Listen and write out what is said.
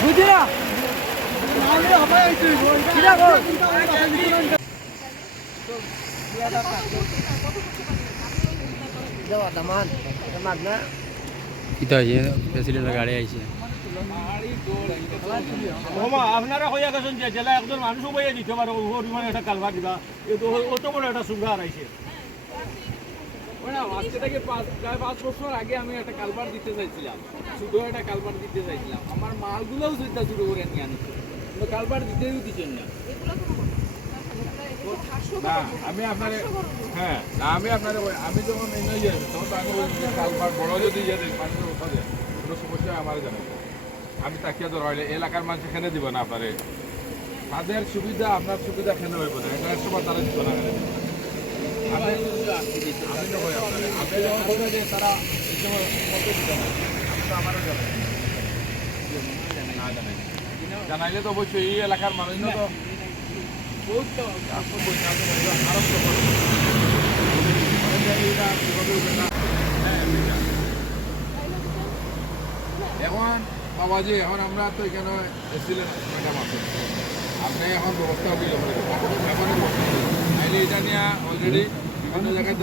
বুঝিয়া ইতো হয়েছে প্রেসিডেন্টের গাড়ি আইছে মামা আপনারা হইয়া গেছেন যে জেলা একজন মানুষও বইয়া দিতে পারে পরিমাণে একটা কালবা দিবা। অত বড় একটা সুবিধা আইছে। না আজকে থেকে পাঁচ প্রায় পাঁচ বছর আগে আমি একটা কালবার দিতে চাইছিলাম। শুধু একটা কালবার দিতে চাইছিলাম। আমার মালগুলোও চিন্তা শুরু করে নিয়ে আনিছে। কিন্তু কালবার দিতেও দিচ্ছেন না না। আমি আপনার হ্যাঁ না আমি আপনার আমি যখন এই যাই তখন তো আমি বলছি যে কালবার বড় যদি ইয়ে দেয় পানি উঠা দেয় কোনো সমস্যা আমার জানে আমি তাকিয়ে ধরা হইলে এলাকার মানুষ এখানে দিব না আপনারে। তাদের সুবিধা আপনার সুবিধা কেন হইব না এখানে সময় তারা দিব না আমি যখন যে তারা এই সময় কত দিবে না। আমারও জানাই না জানাই জানাইলে তো অবশ্যই এই এলাকার মানুষ তো আপনি বলছেন আপনি আরম্ভ করুন এখন বাবাজি এখন আমরা তো এখানে এসেছিলেন ম্যাডাম আছে। আপনি এখন ব্যবস্থা এখন এটা নিয়ে অলরেডি বিভিন্ন জায়গায়